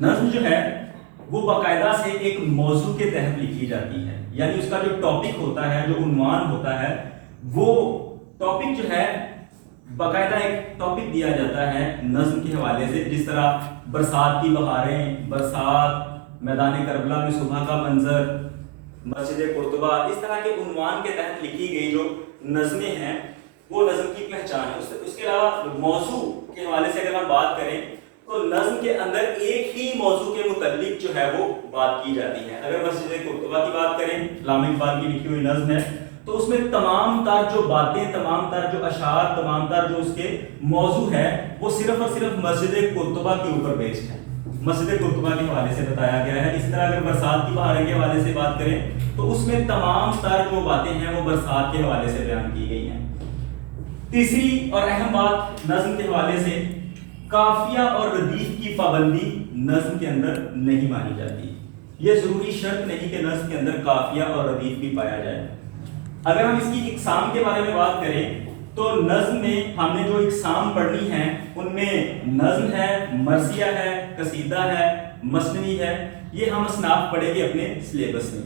نظم جو ہے وہ باقاعدہ سے ایک موضوع کے تحت لکھی جاتی ہے، یعنی اس کا جو ٹاپک ہوتا ہے، جو عنوان ہوتا ہے، وہ ٹاپک جو ہے باقاعدہ ایک ٹاپک دیا جاتا ہے نظم کے حوالے سے، جس طرح برسات کی بہاریں، برسات، میدان کربلا میں صبح کا منظر، مسجد قرطبہ، اس طرح کے عنوان کے تحت لکھی گئی جو نظمیں ہیں وہ نظم کی پہچان ہے۔ اس کے علاوہ موضوع کے حوالے سے اگر ہم بات کریں تو نظم کے اندر ایک ہی موضوع کے متعلق جو ہے وہ بات کی جاتی ہے۔ اگر مسجد قرطبہ کی بات کریں، علامہ اقبال کی لکھی ہوئی نظم ہے، تو اس میں تمام تر جو باتیں، تمام تر جو اشعار، تمام تر جو اس کے موضوع ہے وہ صرف اور صرف مسجد قرطبہ کے اوپر بیسڈ ہے، مسجد قرطبہ کے حوالے سے بتایا گیا ہے۔ اسی طرح اگر برسات کی بہاریں کے حوالے سے بات کریں تو اس میں تمام تر جو باتیں ہیں وہ برسات کے حوالے سے بیان کی گئی ہیں۔ تیسری اور اہم بات نظم کے حوالے سے، قافیہ اور ردیف کی پابندی نظم کے اندر نہیں مانی جاتی۔ یہ ضروری شرط نہیں کہ نظم کے اندر قافیہ اور ردیف بھی پایا جائے۔ اگر ہم اس کی اقسام کے بارے میں بات کریں تو نظم میں ہم نے جو اقسام پڑھنی ہیں ان میں نظم ہے، مرثیہ ہے، قصیدہ ہے، مثنوی ہے، یہ ہم اصناف پڑھیں گے اپنے سلیبس میں۔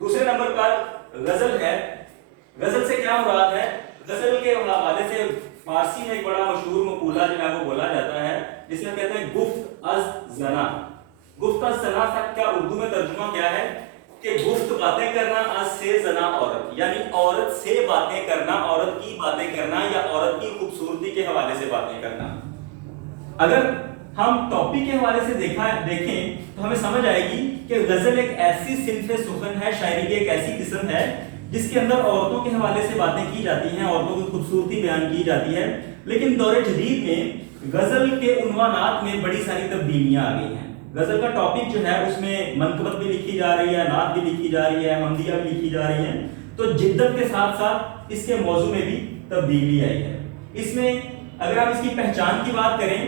دوسرے نمبر پر غزل ہے۔ غزل سے کیا مراد ہے؟ غزل کے حوالے سے فارسی میں ایک بڑا مشہور مقولہ جو ہے وہ بولا جاتا ہے، جس میں کہتے ہیں گفت از زنا۔ گفت از زنا کا اردو میں ترجمہ کیا ہے کہ گفت باتیں کرنا، از سے زنا عورت، یعنی عورت سے باتیں کرنا، عورت کی باتیں کرنا یا عورت کی خوبصورتی کے حوالے سے باتیں کرنا۔ اگر ہم ٹاپک کے حوالے سے دیکھیں تو ہمیں سمجھ آئے گی کہ غزل ایک ایسی صنف سخن ہے، شاعری کی ایک ایسی قسم ہے جس کے اندر عورتوں کے حوالے سے باتیں کی جاتی ہیں، عورتوں کی خوبصورتی بیان کی جاتی ہے۔ لیکن دور جدید میں غزل کے عنوانات میں بڑی ساری تبدیلیاں آ گئی ہیں۔ غزل کا ٹاپک جو ہے اس میں منقبت بھی لکھی جا رہی ہے، نعت بھی لکھی جا رہی ہے، حمدیہ بھی لکھی جا رہی ہیں، تو جدت کے ساتھ ساتھ اس کے موضوع میں بھی تبدیلی آئی ہے۔ اس میں اگر آپ اس کی پہچان کی بات کریں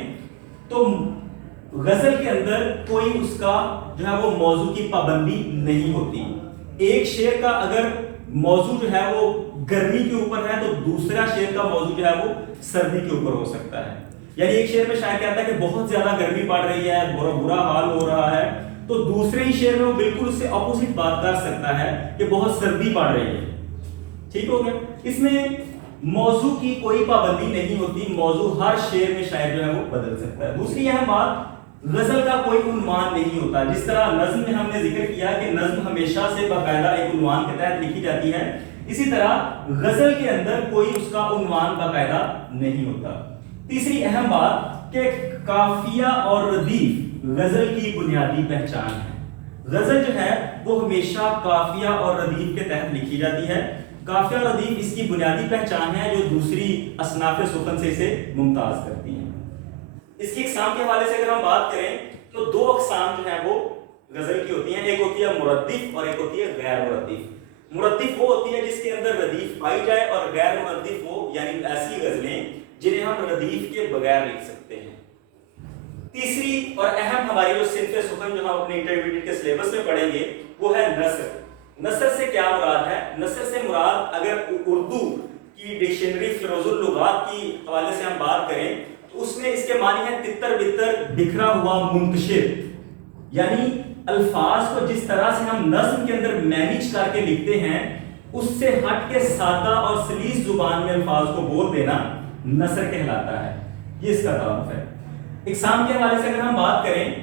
تو غزل کے اندر کوئی اس کا جو ہے وہ موضوع کی پابندی نہیں ہوتی۔ ایک شعر کا اگر موضوع جو ہے وہ گرمی کے اوپر ہے تو دوسرا شعر کا موضوع جو ہے وہ سردی کے اوپر ہو سکتا ہے۔ یعنی ایک شعر میں شاعر کہتا ہے کہ بہت زیادہ گرمی پڑ رہی ہے، برا حال ہو رہا ہے، تو دوسرے ہی شعر میں وہ بالکل اس سے اپوزٹ بات کر سکتا ہے کہ بہت سردی پڑ رہی ہے۔ ٹھیک ہو گیا؟ اس میں موضوع کی کوئی پابندی نہیں ہوتی، موضوع ہر شعر میں شاعر جو ہے وہ بدل سکتا ہے۔ دوسری اہم بات، غزل کا کوئی عنوان نہیں ہوتا۔ جس طرح نظم میں ہم نے ذکر کیا کہ نظم ہمیشہ سے باقاعدہ ایک عنوان کے تحت لکھی جاتی ہے، اسی طرح غزل کے اندر کوئی اس کا عنوان باقاعدہ نہیں ہوتا۔ تیسری اہم بات کہ قافیہ اور ردیف غزل کی بنیادی پہچان ہے۔ غزل جو ہے وہ ہمیشہ قافیہ اور ردیف کے تحت لکھی جاتی ہے۔ قافیہ اور ردیف اس کی بنیادی پہچان ہے جو دوسری اصناف سخن سے اسے ممتاز کرتی ہیں۔ اس کی اقسام کے حوالے سے اگر ہم بات کریں تو دو اقسام جو ہیں وہ غزل کی ہوتی ہیں، ایک ہوتی ہے مردف اور ایک ہوتی ہے غیر مردف۔ مردف وہ ہوتی ہے جس کے اندر ردیف پائی جائے، اور غیر مردف وہ یعنی ایسی غزلیں جنہیں ہم ردیف کے بغیر لکھ سکتے ہیں۔ تیسری اور اہم ہماری جو صنف سخن جو ہم اپنے انٹرمیڈیٹ کے سلیبس میں پڑھیں گے وہ ہے نثر۔ نثر سے کیا مراد ہے؟ نثر سے مراد اگر اردو کی ڈکشنری فیروز اللغات کی حوالے سے ہم بات کریں تو اس میں اس کے معنی ہے تتر بتر، بکھرا ہوا، منتشر، یعنی الفاظ کو جس طرح سے ہم نظم کے اندر مینیج کر کے لکھتے ہیں اس سے ہٹ کے سادہ اور سلیس زبان میں الفاظ کو بول دینا نثر کہلاتا ہے۔ یہ اس کا تعارف ہے۔ اقسام کے حوالے سے اگر ہم بات کریں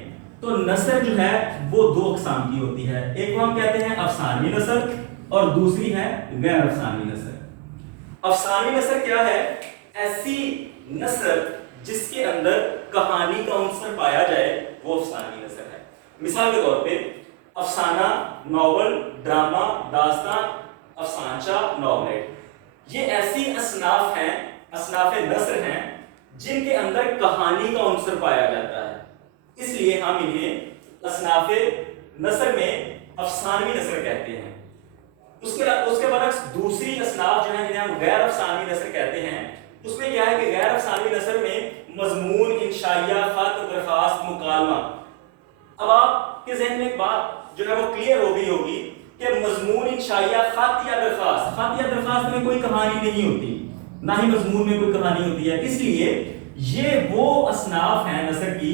تو نثر جو ہے وہ دو اقسام کی ہوتی ہے، ایک کو ہم کہتے ہیں افسانوی نثر اور دوسری ہے غیر افسانوی نثر۔ افسانوی نثر کیا ہے؟ ایسی نثر جس کے اندر کہانی کا عنصر پایا جائے وہ افسانوی نثر ہے۔ مثال کے طور پہ افسانہ، ناول، ڈرامہ، داستان، افسانچہ، ناولٹ، یہ ایسی اصناف ہیں، اصناف نثر ہیں جن کے اندر کہانی کا عنصر پایا جاتا ہے، اس لیے ہم انہیں اصناف نثر میں افسانوی نثر کہتے ہیں۔ اس کے برعکس دوسری اصناف جو ہیں جنہیں ہم غیر افسانوی نثر کہتے ہیں، اس میں کیا ہے کہ غیر افسانوی نثر میں مضمون، انشائیہ، خط، درخواست، مکالمہ۔ اب آپ کے ذہن میں ایک بات جو ہے وہ کلیئر ہو گئی ہوگی کہ مضمون، انشائیہ، خط یا درخواست میں کوئی کہانی نہیں ہوتی، نہ ہی مضمون میں کوئی کہانی ہوتی ہے، اس لیے یہ وہ اصناف ہیں نثر کی